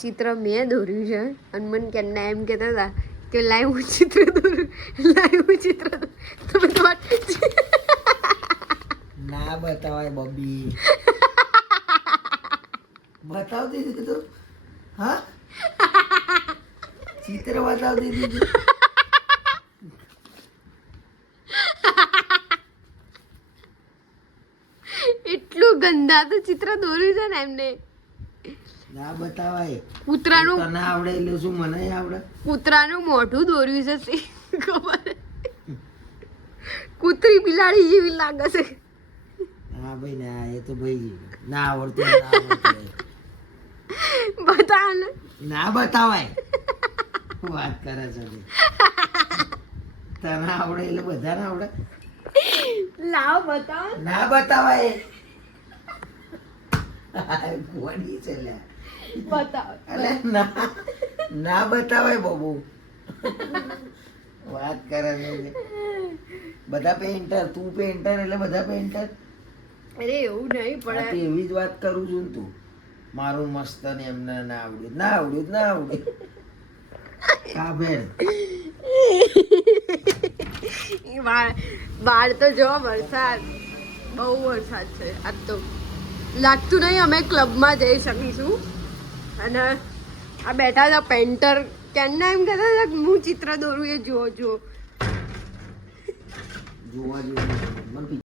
ચિત્ર મેં દોર્યું છે અને મને કેમના એમ કહેતા હતા કે લાઈવ હું ચિત્ર દોરું લાઈવ હું ચિત્ર દોરું તમે તમારે ના બતાવાય બબી બતાવતી હતી તું હા ચિત્ર બતાવતી હતી તું? એટલું ગંદા તો ચિત્ર દોર્યું છે ને એમને ના બતાવાય. કૂતરાનું તને આવડે એટલે શું મને આવડે? કૂતરાનું મોઢું દોર્યું છે ખબર? કૂતરી બિલાડી જેવી લાગે છે. હા ભાઈ ના એ તો ભાઈ ના આવડતું બતાવો ને બતાવાય. વાત કરે છે. તને આવડે એટલે બધાને આવડે? લાવ બતાવો ના બતાવાય. કોની છે લે. બતાવ. અલે ના. ના બતાવાય બબુ. વાત કરે છે બધા પેન્ટર તું પેન્ટર એટલે બધા પેન્ટર અરે એવું નહીં પણ એવી જ વાત કરું છું તું. મારું મસ્ત ને એમને ના આવડ્યું ના આવડ્યું ના આવડ્યું કા બેન બહાર બહાર તો જો વરસાદ બહુ વરસાદ છે. આજ તો લાગતું નહીં, અમે ક્લબમાં જઈ શકીશું. અને આ બેઠા હતા પેન્ટર. કેમના એમ કહેતા હતા હું ચિત્ર દોરું એ જુઓ જુઓ.